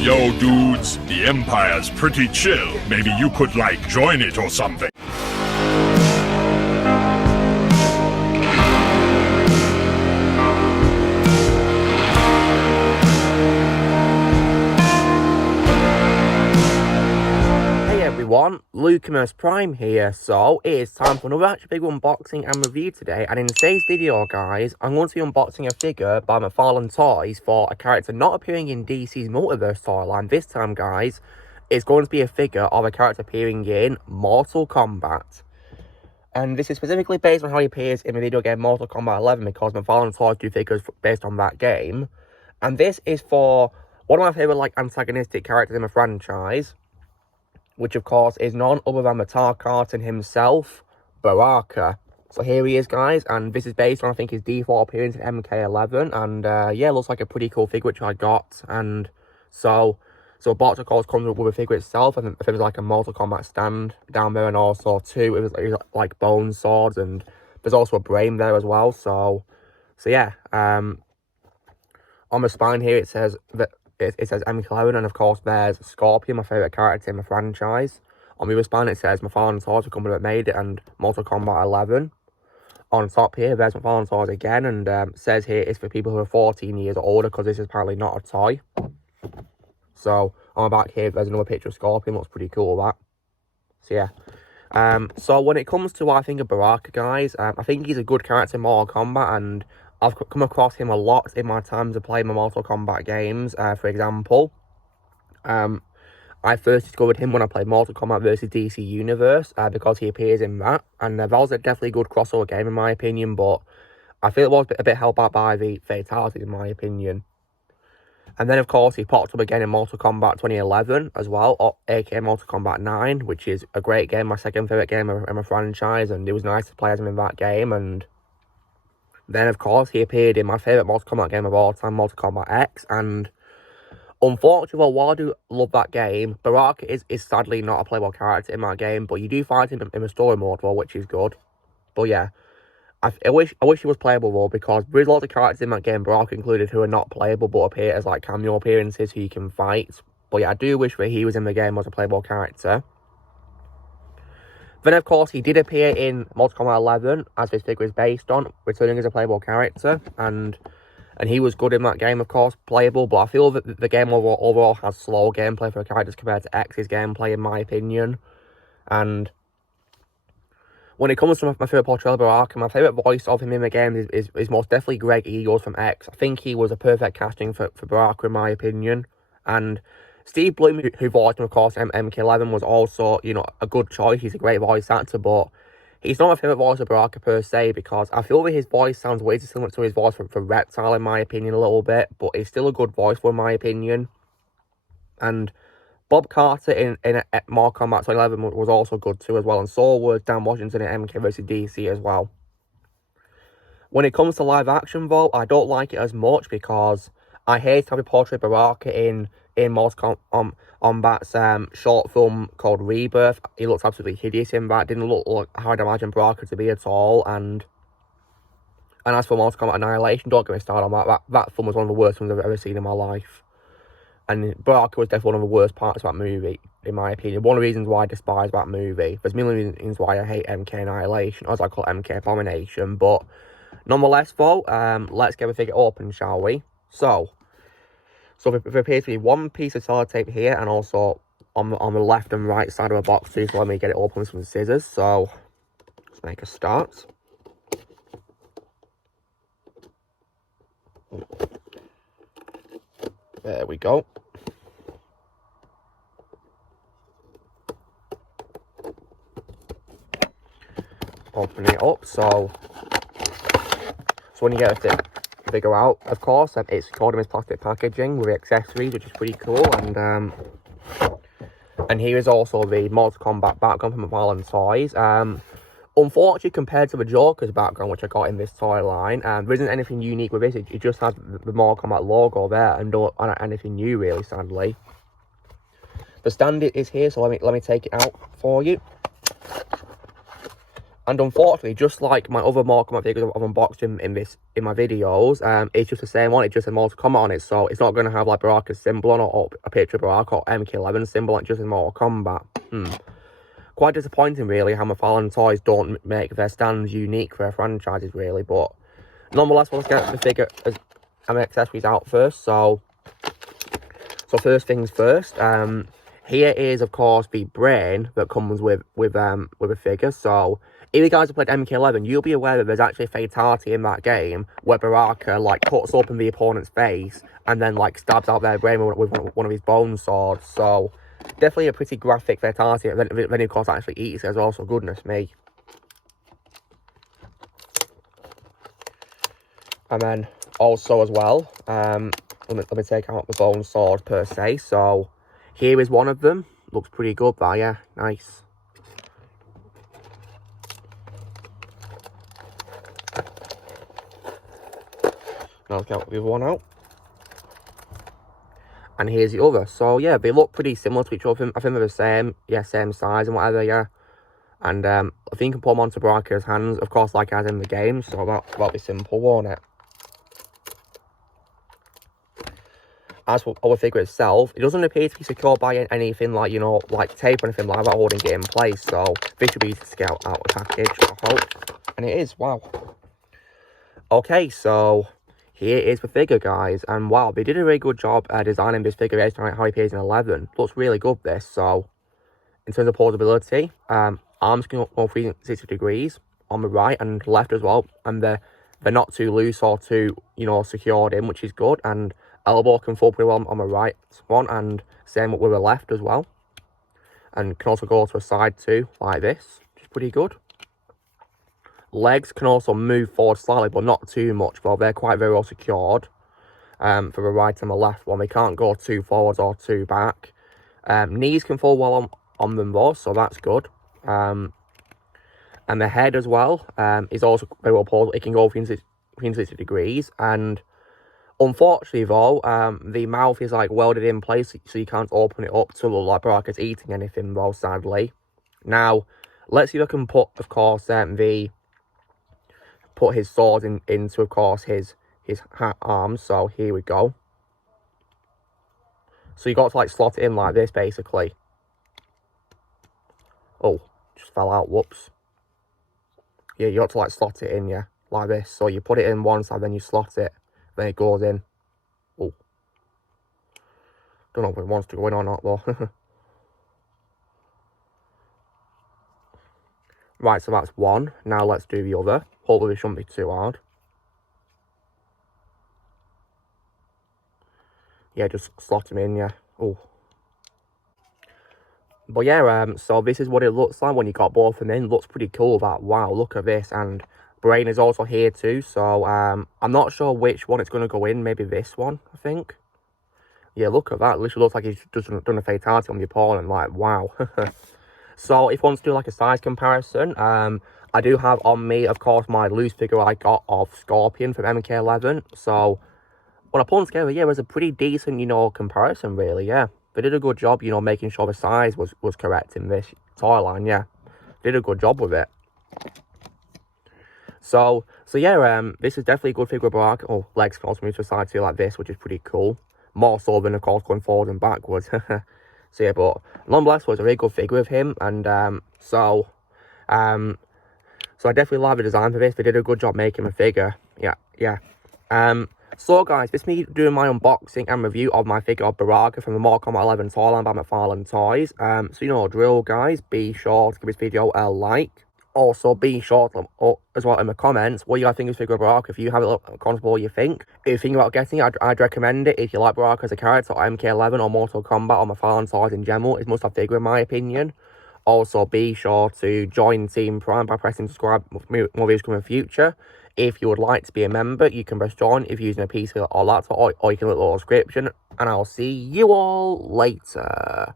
Yo, dudes, the Empire's pretty chill. Maybe you could, like, join it or something. Hey everyone, Lucamus Prime here. So, it is time for another actually big unboxing and review today. And in today's video, guys, I'm going to be unboxing a figure by McFarlane Toys for a character not appearing in DC's Multiverse toy line. This time, guys, it's going to be a figure of a character appearing in Mortal Kombat. And this is specifically based on how he appears in the video game Mortal Kombat 11, because McFarlane Toys do figures based on that game. And this is for one of my favourite, like, antagonistic characters in the franchise, which of course is none other than the Tar Carton himself, Baraka. So here he is, guys, and this is based on, I think, his default appearance in MK11, and yeah, looks like a pretty cool figure which I got. And so a box, of course, comes with the figure itself, and if it was like a Mortal Kombat stand down there, and also too, it was like bone swords, and there's also a brain there as well. So yeah, on the spine here it says that it says MK11, and of course there's Scorpion, my favourite character in the franchise. On the other spine it says McFarlane Toys, the company that made it, and Mortal Kombat 11. On top here, there's McFarlane Toys again, and says here it's for people who are 14 years or older, because this is apparently not a toy. So on the back here, there's another picture of Scorpion. Looks pretty cool, that. So yeah. So when it comes to what I think of Baraka, guys, I think he's a good character in Mortal Kombat, and I've come across him a lot in my times of playing my Mortal Kombat games. For example, I first discovered him when I played Mortal Kombat vs DC Universe, because he appears in that. And that was definitely a good crossover game in my opinion, but I feel it was a bit held back by the fatalities in my opinion. And then, of course, he popped up again in Mortal Kombat 2011 as well, aka Mortal Kombat 9, which is a great game, my second favourite game in my franchise, and it was nice to play as him in that game. And then, of course, he appeared in my favourite Mortal Kombat game of all time, Mortal Kombat X, and unfortunately, while I do love that game, Baraka is sadly not a playable character in that game, but you do find him in the story mode, well, which is good. But yeah, I wish he was playable, though, because there's lots of characters in that game, Baraka included, who are not playable but appear as like cameo appearances who you can fight. But yeah, I do wish that he was in the game as a playable character. Then, of course, he did appear in Mortal Kombat 11, as this figure is based on, returning as a playable character, and he was good in that game, of course, playable, but I feel that the game overall has slow gameplay for characters compared to X's gameplay, in my opinion. And when it comes to my favourite portrayal of Baraka, my favourite voice of him in the game is most definitely Greg Eagles from X. I think he was a perfect casting for Baraka, in my opinion. And Steve Bloom, who voiced him, of course, MK11, was also, you know, a good choice. He's a great voice actor, but he's not my favourite voice of Baraka per se, because I feel that his voice sounds way too similar to his voice for Reptile, in my opinion, a little bit, but it's still a good voice for, in my opinion. And Bob Carter in Mortal Kombat 2011 was also good too as well, and so was Dan Washington in MK vs DC as well. When it comes to live action, though, I don't like it as much, because I hate how they portray Baraka in Mortal Kombat's short film called Rebirth. He looks absolutely hideous in that. Didn't look like how I'd imagine Baraka to be at all. And as for Mortal Kombat Annihilation, don't get me started on that. That film was one of the worst films I've ever seen in my life. And Baraka was definitely one of the worst parts of that movie, in my opinion. One of the reasons why I despise that movie. There's a million reasons why I hate MK Annihilation, or as I call it, MK Abomination. But nonetheless, though, let's get the figure open, shall we? So there appears to be one piece of sellotape here, and also on the left and right side of the box too, so let me get it open with some scissors. So let's make a start. There we go. Open it up. So when you get the figure out, of course, it's secured in this plastic packaging with accessories, which is pretty cool. And here is also the Mortal Kombat background from McFarlane Toys. Unfortunately, compared to the Joker's background, which I got in this toy line, there isn't anything unique with this. It just has the Mortal Kombat logo there, and not anything new, really, sadly. The stand is here, so let me take it out for you. And unfortunately, just like my other Mortal Kombat figures I've unboxed in my videos, it's just the same one. It's just a Mortal Kombat on it, so it's not going to have like Baraka's symbol on it, or a picture of Baraka, or MK11 symbol, like just in Mortal Kombat. Quite disappointing, really, how McFarlane Toys don't make their stands unique for their franchises, really. But nonetheless, let's get the figure and accessories out first. So first things first. Here is, of course, the brain that comes with a figure. So if you guys have played MK11, you'll be aware that there's actually a fatality in that game where Baraka like cuts open the opponent's face and then like stabs out their brain with one of his bone swords. So definitely a pretty graphic fatality. And then of course actually eats it as well. So goodness me. And then also as well, let me take out the bone sword per se. So here is one of them. Looks pretty good, that, yeah. Nice. Now let's get the other one out. And here's the other. So yeah, they look pretty similar to each other. I think they're the same, yeah, same size and whatever, yeah. And I think you can put them onto Baraka's hands, of course, like as in the game. So that'll be simple, won't it? As for our figure itself, it doesn't appear to be secured by anything like, you know, like tape or anything like that holding it in place. So this should be easy to get out of the package, I hope. And it is, wow. Okay, so here is the figure, guys. And wow, they did a really good job designing this figure based on how he appears in 11. Looks really good, this. So in terms of portability, arms can go 360 degrees on the right and left as well. And they're not too loose or too, you know, secured in, which is good. And elbow can fall pretty well on the right one, and same with the left as well. And can also go to a side too, like this, which is pretty good. Legs can also move forward slightly, but not too much, but they're quite very well secured for the right and the left one. They can't go too forwards or too back. Knees can fall well on them though, so that's good. And the head as well is also very well pulled. It can go 360 degrees, and unfortunately though, the mouth is like welded in place, so you can't open it up to look like Baraka's eating anything though, sadly. Now, let's see if I can put, of course, put his sword into, of course, his arms. So here we go. So you got to like slot it in like this, basically. Oh, just fell out, whoops. Yeah, you got to like slot it in, yeah, like this. So you put it in one side, then you slot it. Then it goes in. Oh. Don't know if it wants to go in or not, though. Right, so that's one. Now let's do the other. Hopefully it shouldn't be too hard. Yeah, just slot him in, yeah. Oh. But yeah, so this is what it looks like when you got both of them in. Looks pretty cool, that. Wow, look at this. And brain is also here too, so I'm not sure which one it's going to go in. Maybe this one, I think. Yeah, look at that. It literally looks like he's just done a fatality on the opponent. Like, wow. So if you want to do like a size comparison, I do have on me, of course, my loose figure I got of Scorpion from MK11. So when I put them together, yeah, it was a pretty decent, you know, comparison, really, yeah. They did a good job, you know, making sure the size was correct in this toy line, yeah. Did a good job with it. So yeah, this is definitely a good figure of Baraka. Oh, legs can also move to the side too, like this, which is pretty cool. More so than, of course, going forward and backwards. So yeah, but nonetheless, was a really good figure of him. And so I definitely love the design for this. They did a good job making the figure. Yeah. So guys, this is me doing my unboxing and review of my figure of Baraka from the Mortal Kombat 11 toy line by McFarlane Toys. So you know the drill, guys. Be sure to give this video a like. Also, be sure to, as well in the comments, what you guys think of this figure of Baraka. If you have it comfortable, what you think. If you think about getting it, I'd recommend it. If you like Baraka as a character, or MK11, or Mortal Kombat, or McFarlane Toys in general, it's a must-have figure in my opinion. Also, be sure to join Team Prime by pressing subscribe for more videos coming in the future. If you would like to be a member, you can press join if you're using a PC or laptop, or you can look at the description. And I'll see you all later.